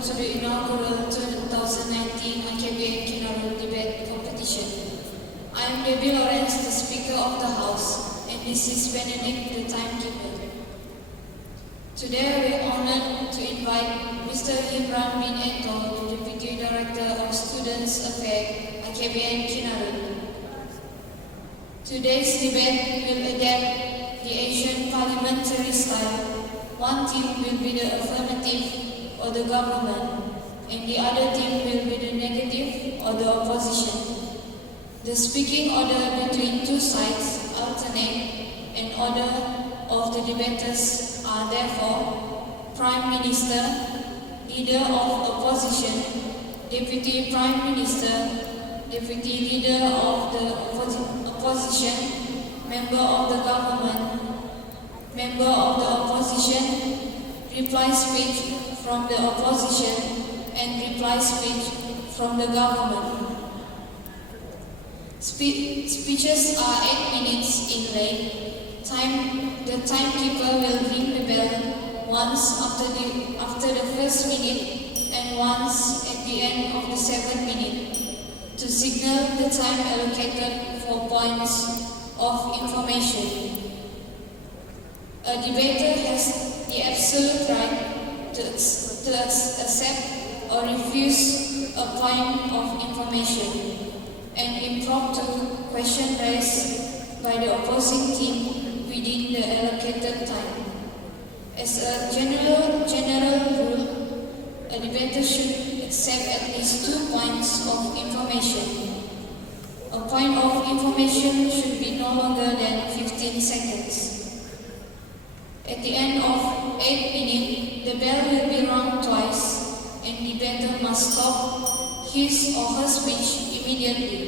welcome to the inaugural 2019 IKBN kinarut debate competition. I am Debbie Lawrence, the Speaker of the House, and this is Benedict, the timekeeper. Today we are honored to invite Mr. Imran bin Ento, the Deputy Director of Students Affairs, IKBN kinarut. Today's debate will adapt the Asian parliamentary style. One team will be the affirmative or the government, and the other team will be the negative or the opposition. The speaking order between two sides alternate, and order of the debaters are therefore Prime Minister, Leader of Opposition, Deputy Prime Minister, Deputy Leader of the Opposition, Member of the Government, Member of the Opposition, reply speech from the Opposition, and reply speech from the Government. Speeches are 8 minutes in length. The timekeeper will ring the bell once after the first minute and once at the end of the 7th minute to signal the time allocated for points of information. A debater has the absolute right to accept or refuse a point of information. An impromptu question raised by the opposing team within the allocated time. As a general rule, a debater should accept at least 2 points of information. A point of information should be no longer than 15 seconds. At the end of 8 minutes, the bell will be rung twice, and the debater must stop his or her speech immediately.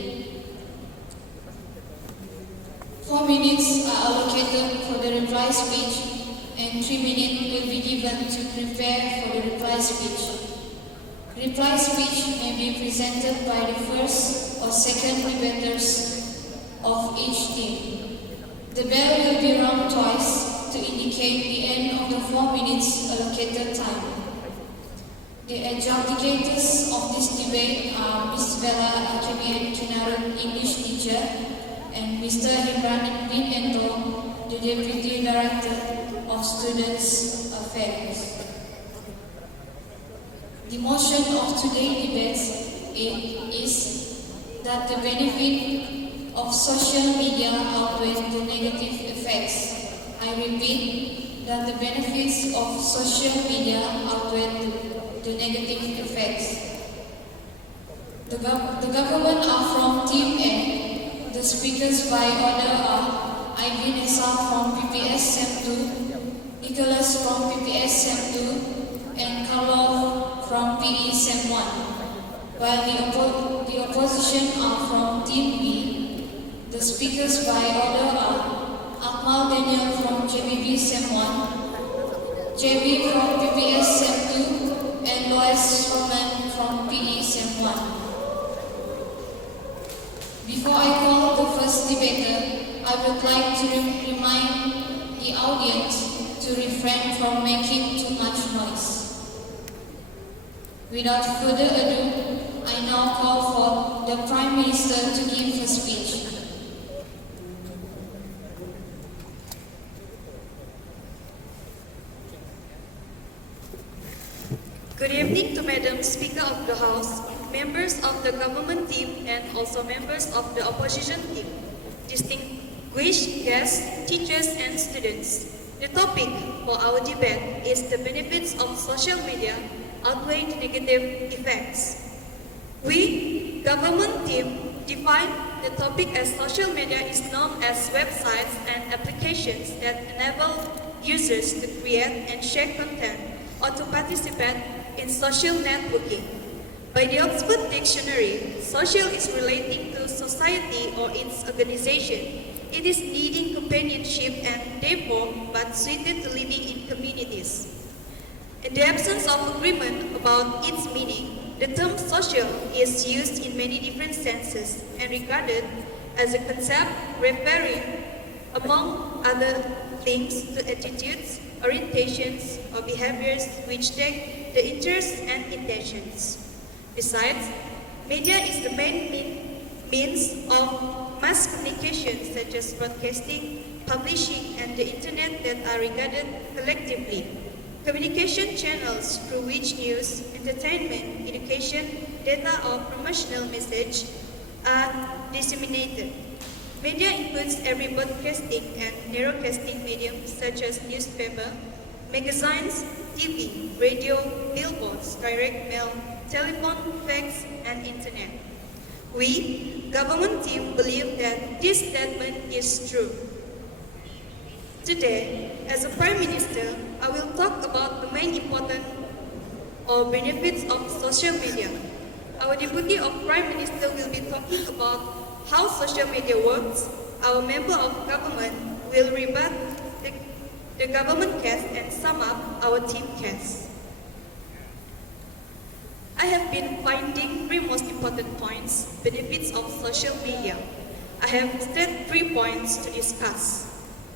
4 minutes are allocated for the reply speech, and 3 minutes will be given to prepare for the reply speech. Reply speech may be presented by the first or second debaters of each team. The bell will be rung twice to indicate the end of the 4 minutes allocated time. The adjudicators of this debate are Ms. Bella, IKBN kinarut English teacher, and Mr. Imran bin Ento, the Deputy Director of Students Affairs. The motion of today's debate is that the benefit of social media outweigh the negative effects. I repeat that the benefits of social media outweigh the negative effects. The government are from Team A. The speakers by order are Ivy Nessa from PPS SEM 2, Nicholas from PPS SEM 2, and Carlo from PE SEM 1. While the opposition are from Team B. The speakers by order are Akmal Daniel from JBB SEM 1, JB from PPS SEM 2, and Lois Roman from PE SEM 1. Before I call the first debater, I would like to remind the audience to refrain from making too much noise. Without further ado, I now call for the Prime Minister to give a speech. Good evening to Madam Speaker of the House, members of the government team, and also members of the opposition team, distinguished guests, teachers, and students. The topic for our debate is the benefits of social media outweigh the negative effects. We, government team, define the topic as social media is known as websites and applications that enable users to create and share content or to participate in social networking. By the Oxford Dictionary, social is relating to society or its organization. It is needing companionship and therefore but suited to living in communities. In the absence of agreement about its meaning, the term social is used in many different senses and regarded as a concept referring, among other things, to attitudes, orientations, or behaviors which take the interests and intentions. Besides, media is the main means of mass communication such as broadcasting, publishing, and the internet that are regarded collectively. Communication channels through which news, entertainment, education, data, or promotional message are disseminated. Media includes every broadcasting and narrowcasting medium such as newspaper, magazines, TV, radio, billboards, direct mail, telephone, fax, and internet. We, government team, believe that this statement is true. Today, as a Prime Minister, I will talk about the main important or benefits of social media. Our Deputy of Prime Minister will be talking about how social media works. Our Member of Government will rebut the government case and sum up our team case. I have been finding three most important points, benefits of social media. I have set 3 points to discuss.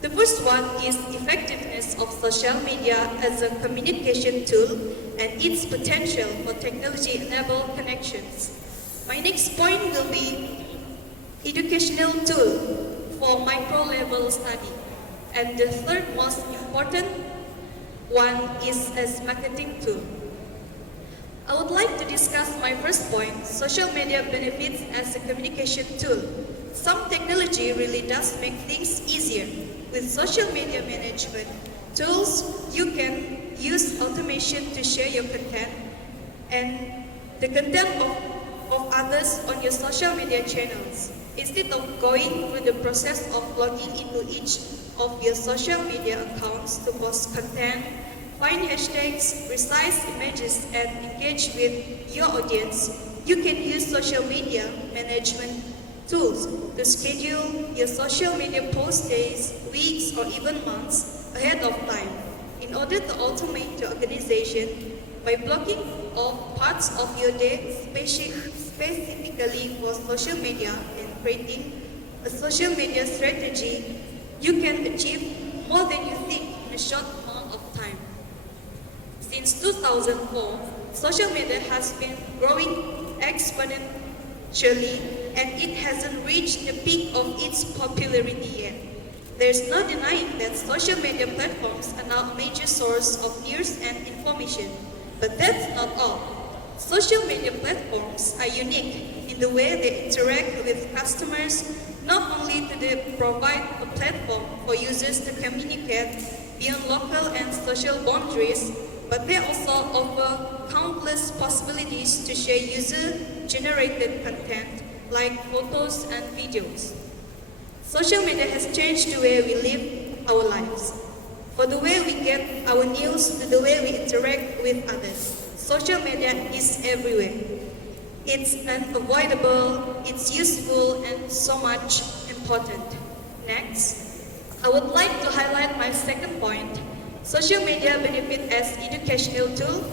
The first one is effectiveness of social media as a communication tool and its potential for technology-enabled connections. My next point will be educational tool for micro-level study. And the third most important one is as marketing tool. I would like to discuss my first point, social media benefits as a communication tool. Some technology really does make things easier. With social media management tools, you can use automation to share your content and the content of others on your social media channels. Instead of going through the process of logging into each of your social media accounts to post content, find hashtags, resize images, and engage with your audience, you can use social media management tools to schedule your social media post days, weeks, or even months ahead of time in order to automate your organization by blocking off parts of your day specifically for social media and creating a social media strategy. You can achieve more than you think in a short amount of time. Since 2004, social media has been growing exponentially and it hasn't reached the peak of its popularity yet. There's no denying that social media platforms are now a major source of news and information. But that's not all. Social media platforms are unique in the way they interact with customers. Not only do they provide a platform for users to communicate beyond local and social boundaries, but they also offer countless possibilities to share user-generated content like photos and videos. Social media has changed the way we live our lives. For the way we get our news to the way we interact with others, social media is everywhere. It's unavoidable, it's useful, and so much important. Next, I would like to highlight my second point, social media benefit as educational tool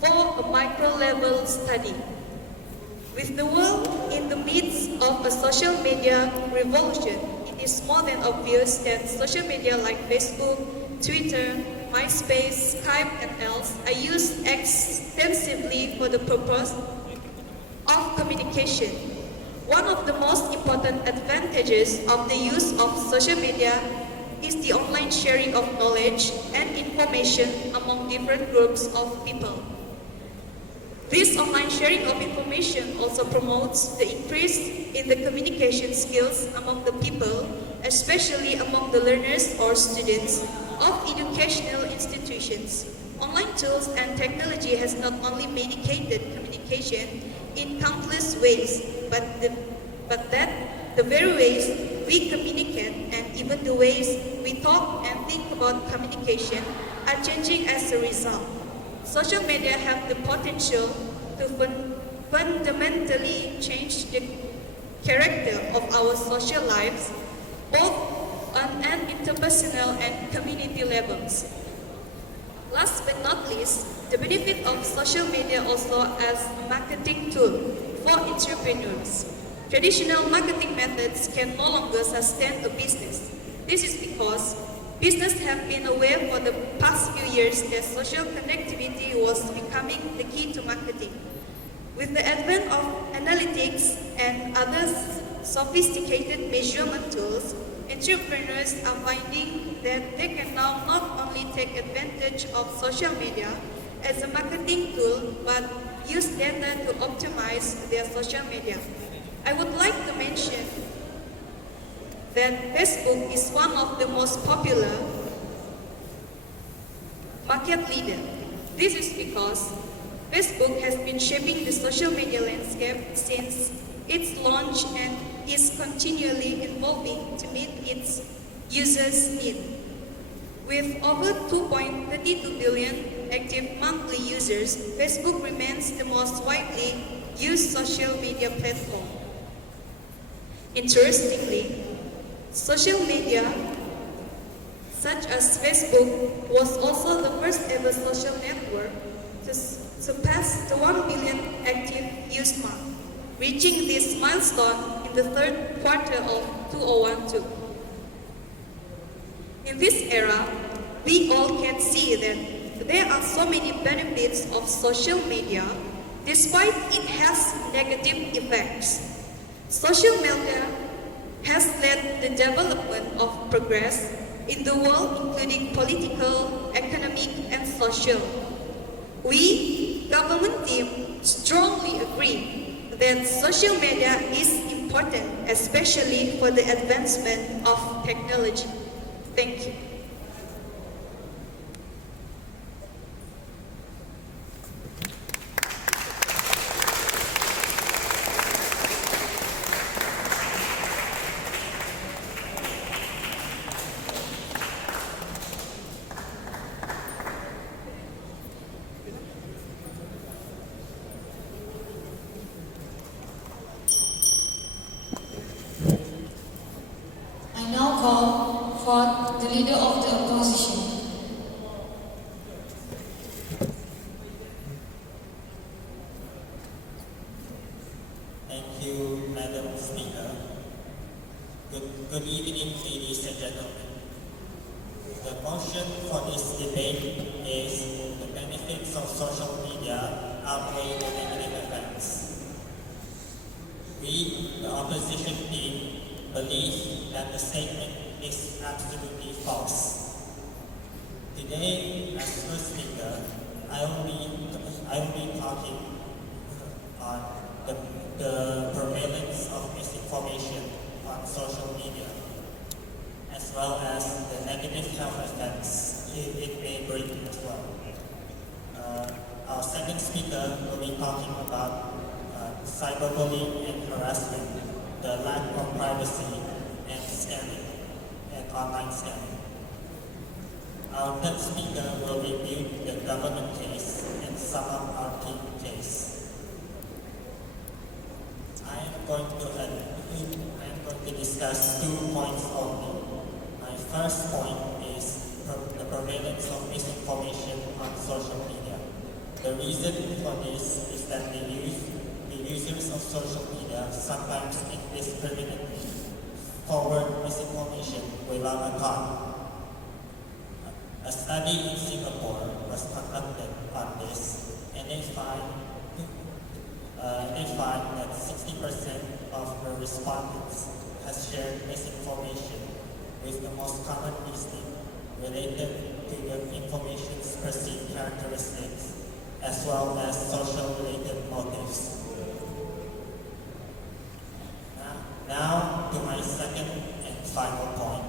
for a micro-level study. With the world in the midst of a social media revolution, it is more than obvious that social media like Facebook, Twitter, MySpace, Skype, and else are used extensively for the purpose of communication. One of the most important advantages of the use of social media is the online sharing of knowledge and information among different groups of people. This online sharing of information also promotes the increase in the communication skills among the people, especially among the learners or students of educational institutions. Online tools and technology has not only mediated communication in countless ways, but that the very ways we communicate and even the ways we talk and think about communication are changing as a result. Social media have the potential to fundamentally change the character of our social lives, both on an interpersonal and community levels. Last but not least, the benefit of social media also as a marketing tool for entrepreneurs. Traditional marketing methods can no longer sustain a business. This is because business have been aware for the past few years that social connectivity was becoming the key to marketing. With the advent of analytics and other sophisticated measurement tools, entrepreneurs are finding that they can now not only take advantage of social media as a marketing tool, but use data to optimize their social media. I would like to mention that Facebook is one of the most popular market leader. This is because Facebook has been shaping the social media landscape since its launch and is continually evolving to meet its users' needs. With over 2.32 billion active monthly users, Facebook remains the most widely used social media platform. Interestingly, social media such as Facebook was also the first ever social network to surpass the 1 billion active use mark, reaching this milestone in the third quarter of 2012. In this era, we all can see that there are so many benefits of social media, despite it has negative effects. Social media has led the development of progress in the world, including political, economic, and social. We, government team, strongly agree that social media is important, especially for the advancement of technology. Thank you. I now call for the leader of the opposition. Thank you, Madam Speaker. Good evening, ladies and gentlemen. The motion for this debate is the benefits of social media outweigh the negative effects. We, the opposition team, believe that the statement is absolutely false. Today, as first speaker, I will be talking on the prevalence of misinformation on social media, as well as the negative health effects it may bring as well. Our second speaker will be talking about cyberbullying and harassment, the lack of privacy and scamming, and online scamming. Our third speaker will review the government case and sum up our team case. I am going to discuss 2 points only. My first point is the prevalence of misinformation on social media. The reason for this is that the users of social media sometimes indiscriminately forward misinformation without a thought. A study in Singapore was conducted on this, and they find that 60% of the respondents has shared misinformation, with the most common reason related to the information's perceived characteristics, as well as social-related motives. Now to my second and final point,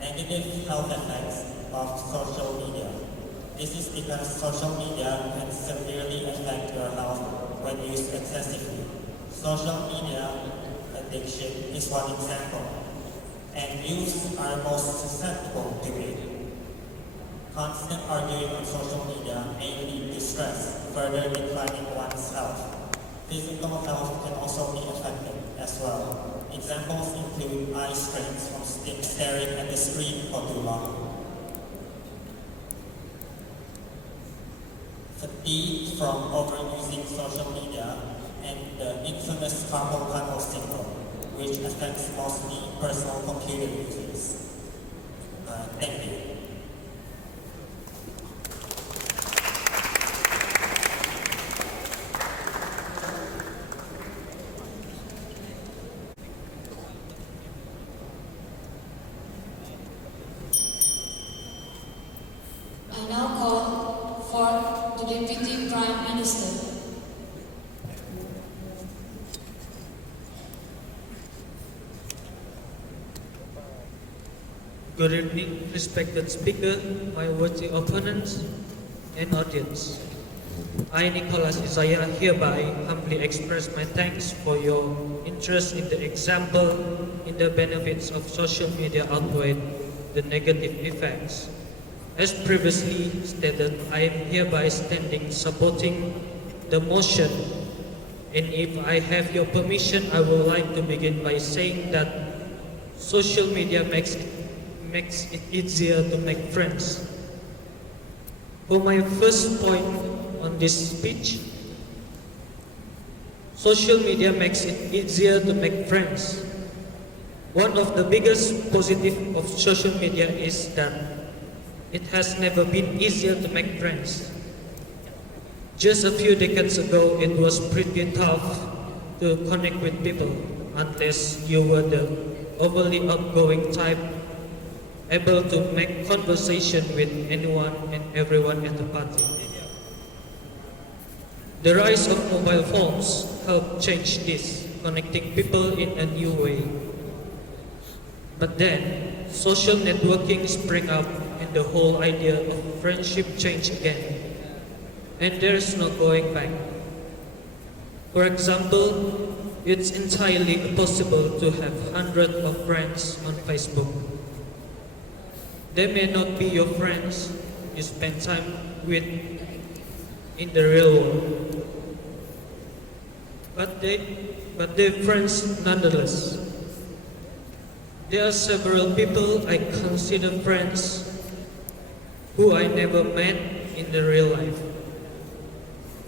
negative health effects of social media. This is because social media can severely affect your health when used excessively. Social media addiction is one example, and youth are most susceptible to it. Constant arguing on social media may lead to stress, further declining one's health. Physical health can also be affected as well. Examples include eye strains from staring at the screen for too long, fatigue from overusing social media, and the infamous carpal tunnel syndrome, which affects mostly personal computer users. Thank you. I now call for the Deputy Prime Minister. Good evening, respected speaker, my worthy opponents, and audience. I, Nicholas Isaiah, hereby humbly express my thanks for your interest in the example in the benefits of social media outweigh the negative effects. As previously stated, I am hereby standing supporting the motion, and if I have your permission, I would like to begin by saying that social media makes it easier to make friends. For my first point on this speech, social media makes it easier to make friends. One of the biggest positives of social media is that it has never been easier to make friends. Just a few decades ago, it was pretty tough to connect with people unless you were the overly outgoing type, able to make conversation with anyone and everyone at the party. The rise of mobile phones helped change this, connecting people in a new way. But then, social networking sprang up and the whole idea of friendship changed again. And there's no going back. For example, it's entirely possible to have hundreds of friends on Facebook. They may not be your friends you spend time with in the real world, but they're friends nonetheless. There are several people I consider friends who I never met in the real life.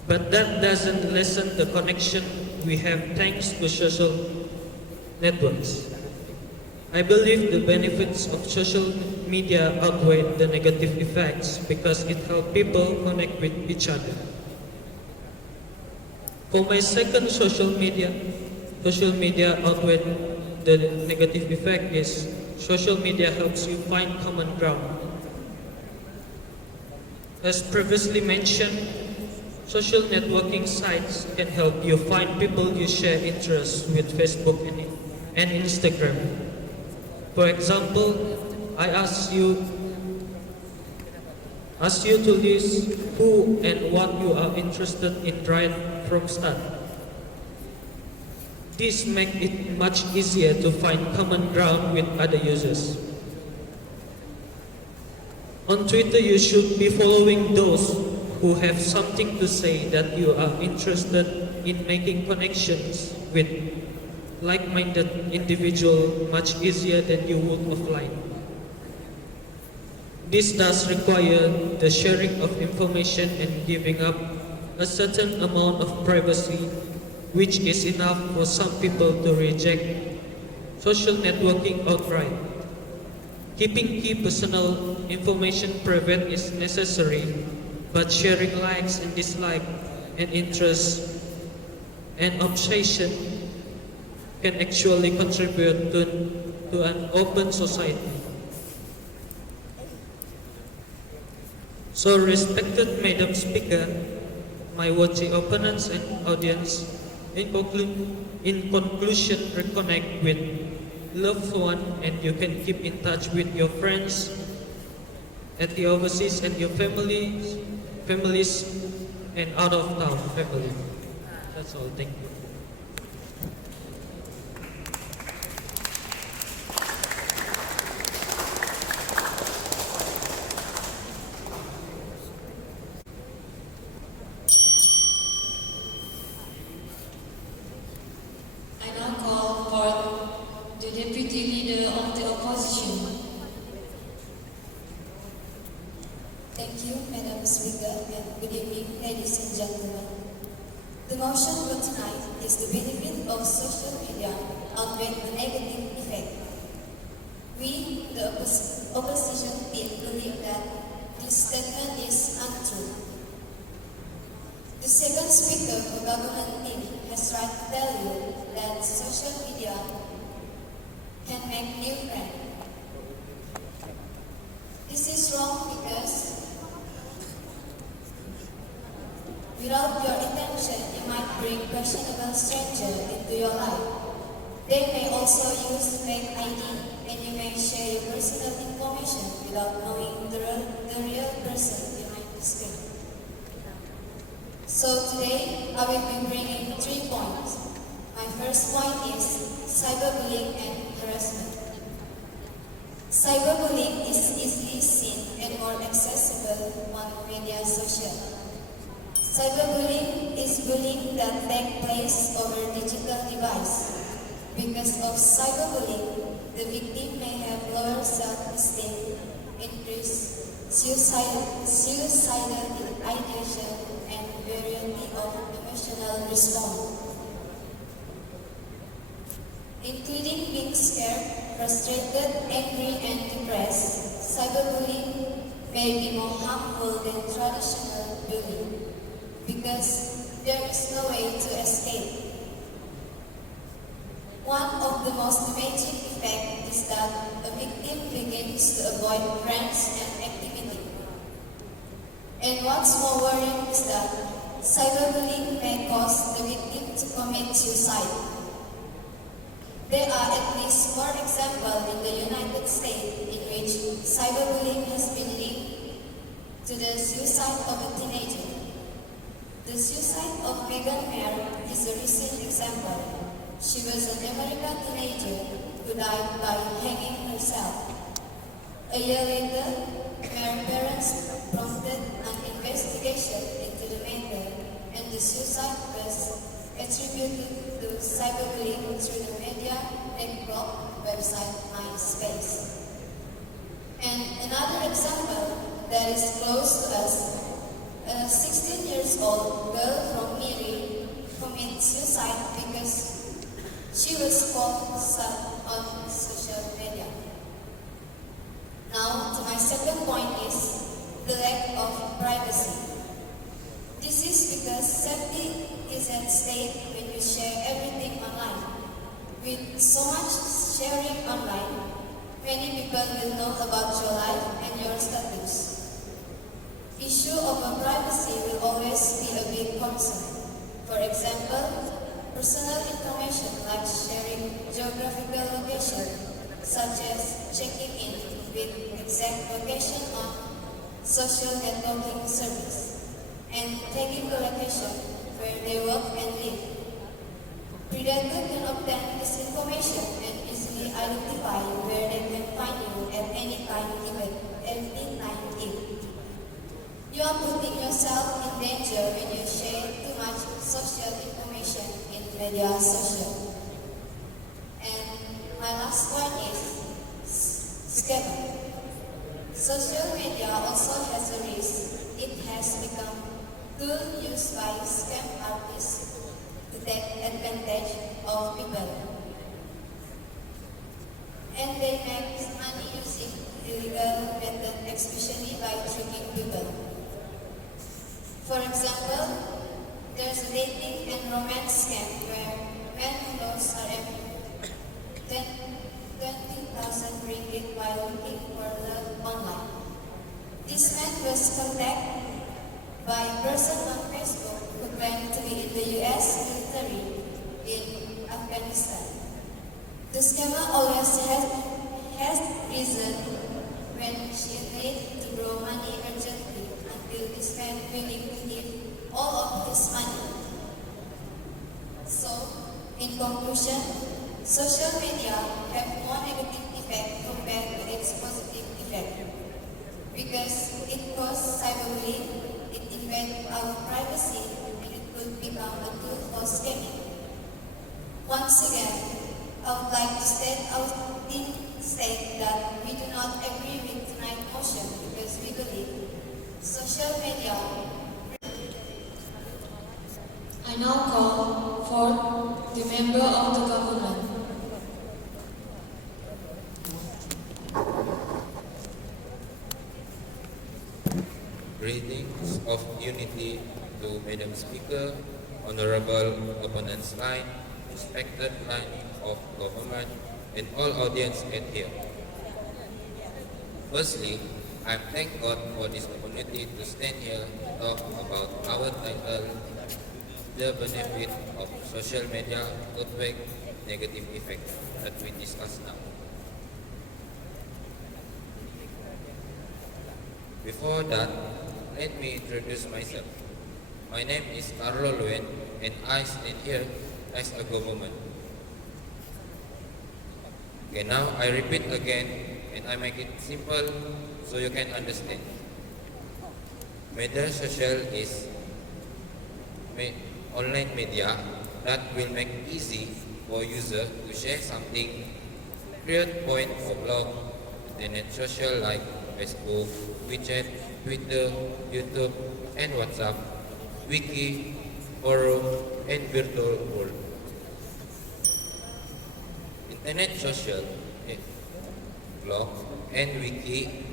But that doesn't lessen the connection we have thanks to social networks. I believe the benefits of social media outweigh the negative effects because it helps people connect with each other. For my second social media outweigh the negative effect is social media helps you find common ground. As previously mentioned, social networking sites can help you find people you share interests with Facebook and Instagram. For example, I ask you to list who and what you are interested in right from start. This makes it much easier to find common ground with other users. On Twitter, you should be following those who have something to say that you are interested in making connections with like-minded individual much easier than you would offline. This does require the sharing of information and giving up a certain amount of privacy, which is enough for some people to reject social networking outright. Keeping key personal information private is necessary, but sharing likes and dislikes and interests and obsession can actually contribute to an open society. So, respected Madam Speaker, my worthy opponents and audience, in conclusion, reconnect with loved one and you can keep in touch with your friends at the overseas and your families and out of town family. That's all. Thank you. I now call for the Deputy Leader of the Opposition. Thank you, Madam Speaker, and good evening, ladies and gentlemen. The motion for tonight is the benefit of social media outweigh the negative effect. We, the opposition team, believe that this statement is untrue. The second speaker for government team has tried to tell you that social media can make new friends. This is wrong because without your intention, you might bring questionable stranger into your life. They may also use fake ID, and you may share your personal information without knowing the real person behind the screen. So today, I will be bringing 3 points. My first point is cyberbullying and harassment. Cyberbullying is easily seen and more accessible on media social. Cyberbullying is bullying that takes place over digital device. Because of cyberbullying, the victim may have lower self-esteem, increased suicidal ideation, and variety of emotional response, including being scared, frustrated, angry, and depressed. Cyberbullying may be more harmful than traditional bullying because there is no way to escape. One of the most damaging effects is that a victim begins to avoid friends and activity. And what's more worrying is that cyberbullying may cause the victim to commit suicide. There are at least 4 examples in the United States in which cyberbullying has been linked to the suicide of a teenager. The suicide of Megan Mayer is a recent example. She was an American teenager who died by hanging herself. A year later, her parents prompted an investigation into the matter, and the suicide was attributed to cyberbullying through the media network website MySpace. And another example that is close to us, a 16-year-old girl from Miri committed suicide because she was caught on social media. Now, to my second point is the lack of privacy. This is because safety is at stake when you share everything online. With so much sharing online, many people will know about your life and your status. Issue of privacy will always be a big concern. For example, personal information like sharing geographical location, such as checking in with exact location on social networking service, and tagging the location where they work and live. Predators can obtain this information and easily identify where they can find you at any time, if you are putting yourself in danger when you share too much social information in media social. And my last point is scam. Social media also has a risk. It has become a tool used by scam artists to take advantage of people. And they make money using illegal methods, especially by tricking people. For example, there's a dating and romance scam where men who lost are 20,000 ringgit while looking for love online. This man was contacted by a person on Facebook who claimed to be in the US military in Afghanistan. The scammer always has reason when she needs to borrow money urgently until this man willing to give all of his money. So, in conclusion, social media have more negative effect compared to its positive effect. Because it causes cyberbullying, it invades our privacy, and it could become a tool for scamming. Once again, I would like to state that we do not agree with tonight's motion because we believe social media. I now call for the member of the government. of unity to Madam Speaker, Honorable Opponents Line, respected line of government, and all audience at here. Firstly, I thank God for this opportunity to stand here to talk about our title, the benefit of social media outweigh negative effect that we discuss now. Before that, let me introduce myself. My name is Carlo Luen, and I stand here as a government. Okay, now I repeat again, and I make it simple so you can understand. Media social is online media that will make easy for user to share something, create point or blog, internet social like Facebook, WeChat, Twitter, YouTube, and WhatsApp, wiki, forum, and virtual world. Internet social, blog, and wiki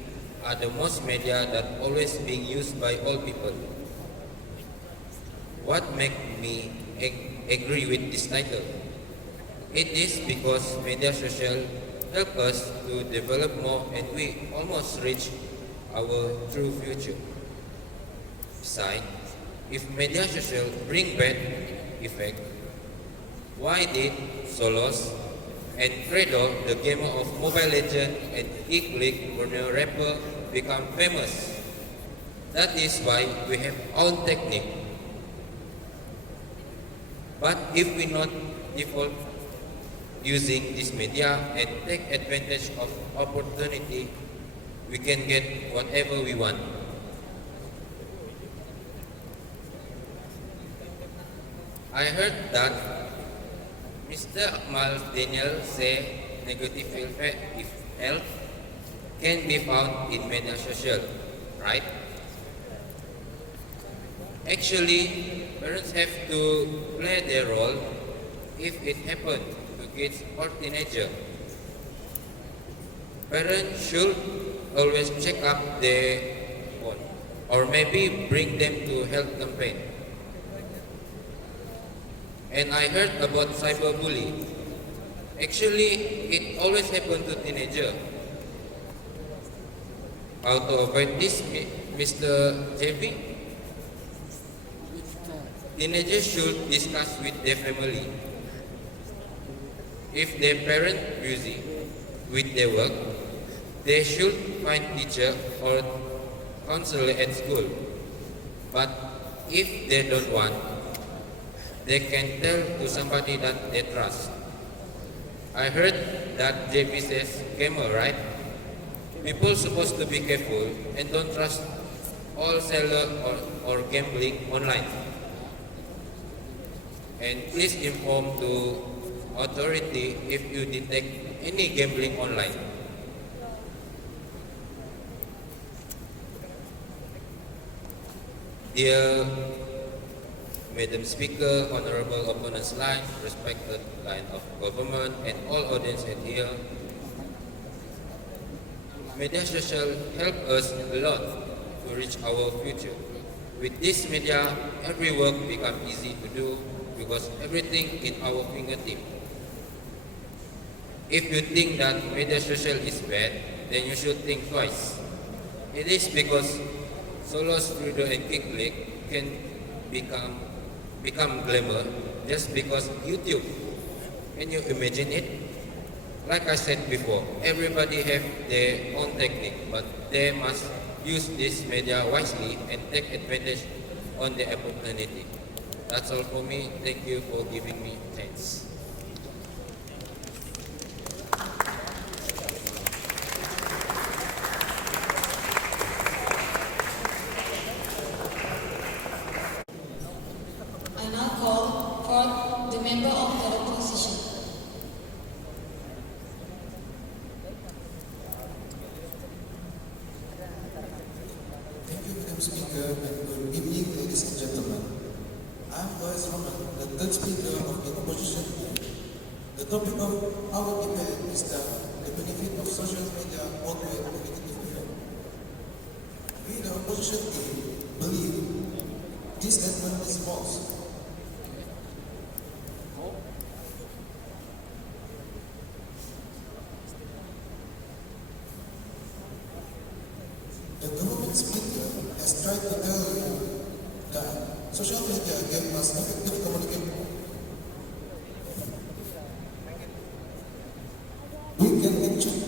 are the most media that always being used by all people. What makes me agree with this title? It is because media social help us to develop more and we almost reach our true future. Besides, if media social bring bad effect, why did Solos and Credo, the gamer of Mobile Legends, and League Warner rapper become famous? That is why we have own technique. But if we not default using this media and take advantage of opportunity, we can get whatever we want. I heard that Mr. Akmal Daniel say negative effect health can be found in media social, right? Actually, parents have to play their role if it happens to kids or teenagers. Parents should always check up their phone or maybe bring them to health campaign. And I heard about cyberbullying. Actually, it always happens to teenagers. How to avoid this, Mr. JP? Teenagers should discuss with their family. If their parent busy with their work, they should find teacher or counselor at school. But if they don't want, they can tell to somebody that they trust. I heard that JP says gamer, right? People supposed to be careful and don't trust all seller or gambling online. And please inform to authority if you detect any gambling online. Dear Madam Speaker, Honorable Opponents Line, respected line of government, and all audience at here, media social help us a lot to reach our future. With this media, every work become easy to do because everything in our fingertip. If you think that media social is bad, then you should think twice. It is because Solos, Fredo, and Kicklick can become glamour just because YouTube. Can you imagine it? Like I said before, everybody have their own technique, but they must use this media wisely and take advantage on the opportunity. That's all for me. Thank you for giving me a chance. I now call for the member of the opposition. Thank you, Madam Speaker, and good evening, ladies and gentlemen. I'm Vice Roman, the third Speaker of the Opposition Team. The topic of our debate is the benefit of social media outweigh negative effect. We, the Opposition Team, believe this statement is false. The government speaker has tried to tell you that social media gave us effective communication. We can actually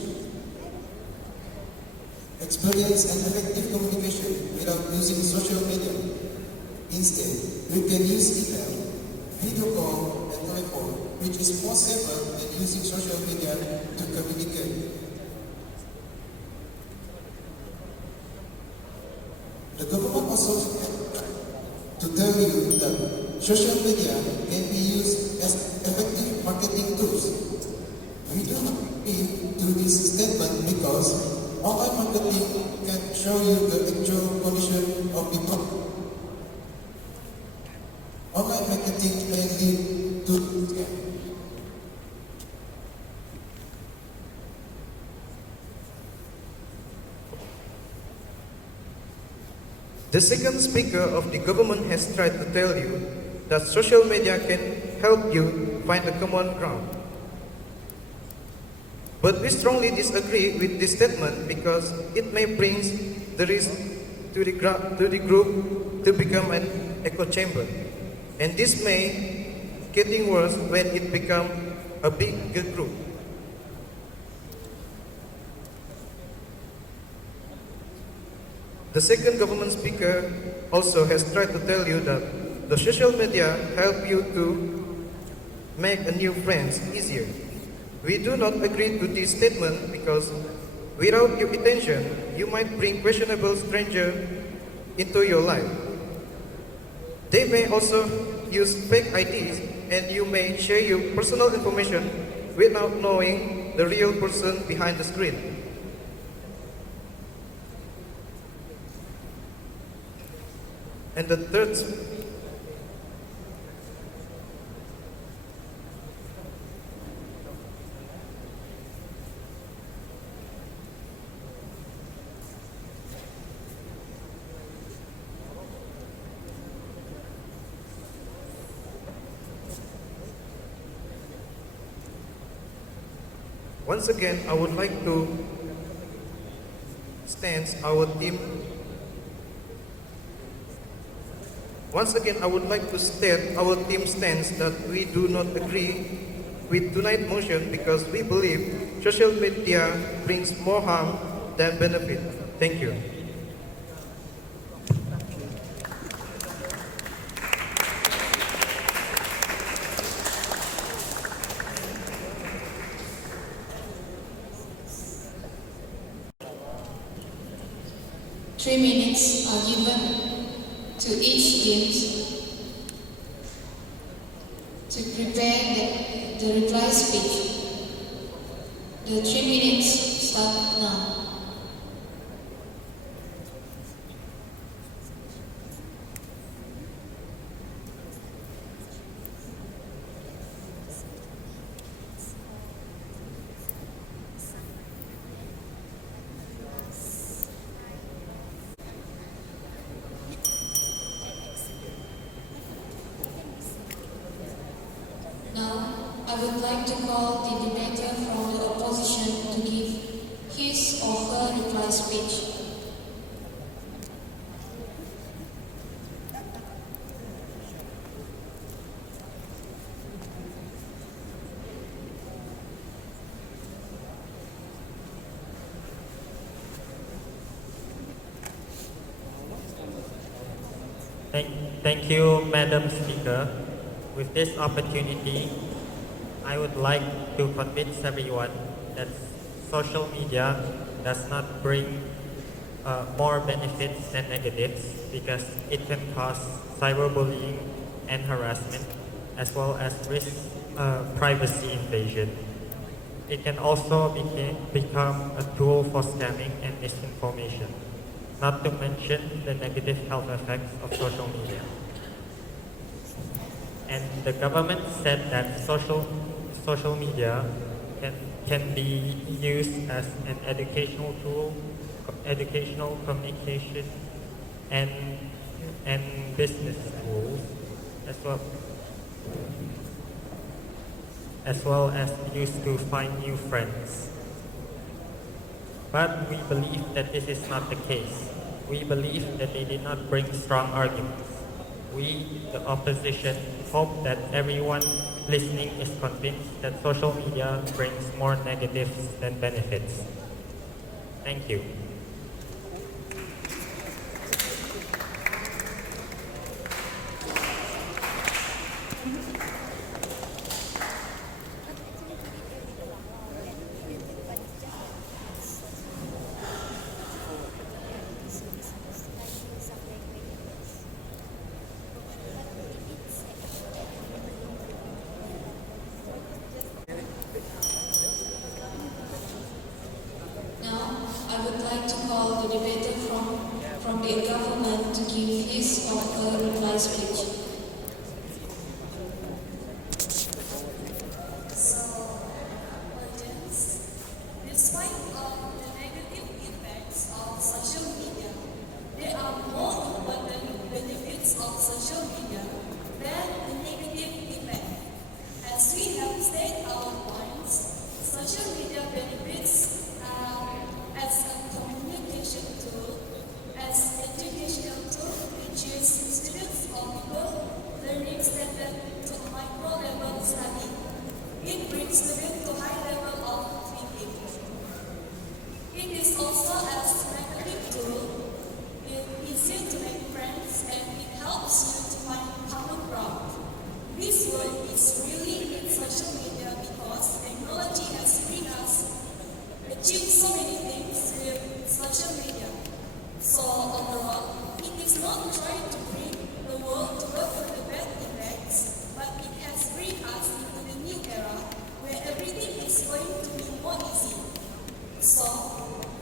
experience an effective communication without using social media. Instead, we can use email, video call, and telephone, which is more safer than using social media to communicate. The government also to tell you that social media can be used as effective marketing tools. We do not agree to this statement because online marketing can show you the actual condition of the product. Online marketing may lead to scam. The second speaker of the government has tried to tell you that social media can help you find a common ground. But we strongly disagree with this statement because it may bring the risk to the group to become an echo chamber. And this may getting worse when it becomes a big group. The second government speaker also has tried to tell you that the social media help you to make a new friends easier. We do not agree to this statement because without your attention, you might bring questionable stranger into your life. They may also use fake IDs and you may share your personal information without knowing the real person behind the screen. And the third once again, I would like to stance our team. Once again, I would like to state our team stance that we do not agree with tonight's motion because we believe social media brings more harm than benefit. Thank you. Three minutes are given to each team to prepare the reply speech. The 3 minutes start now. Now, I would like to call the debater from the opposition to give his or her reply speech. Thank you, Madam Speaker. With this opportunity, I would like to convince everyone that social media does not bring more benefits than negatives because it can cause cyberbullying and harassment as well as risk privacy invasion. It can also become a tool for scamming and misinformation, not to mention the negative health effects of social media. And the government said that social media can be used as an educational tool, educational communication, and and business tools, as well as used to find new friends. But we believe that this is not the case. We believe that they did not bring strong arguments. We, the opposition, hope that everyone listening is convinced that social media brings more negatives than benefits. Thank you. Now, I would like to call the debater from the government to give his or her reply speech. So, audience, despite of the negative effects of social media, there are more important benefits of social media than the negative effect. As we have stated our points, social media benefits as a communication tool, as educational tool, which is students or people learning standard to micro level study. It brings students to high level of thinking. It is also as negative tool. It's easier to make friends and it helps you to find common ground. This world is really in social media because technology has bring us achieve so many things with social media. So overall, it is not trying to bring the world to go for the bad effects, but it has bring us into the new era where everything is going to be more easy. So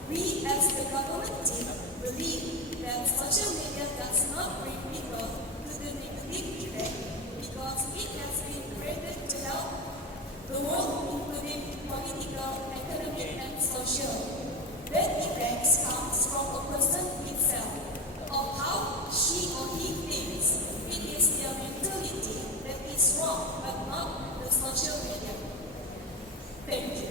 we as the government team believe that social media does not bring people to the negative effect because it has been created to help the world, including political, economic, and social. Bad effects comes from a person itself, of how she or he thinks. It is their mentality that is wrong, but not the social media. Thank you.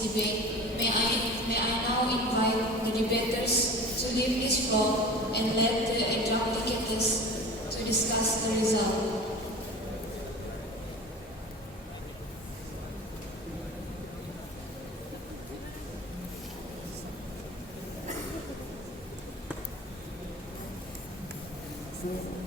this debate, may I now invite the debaters to leave this floor and let the adjudicators to discuss the result. Sim.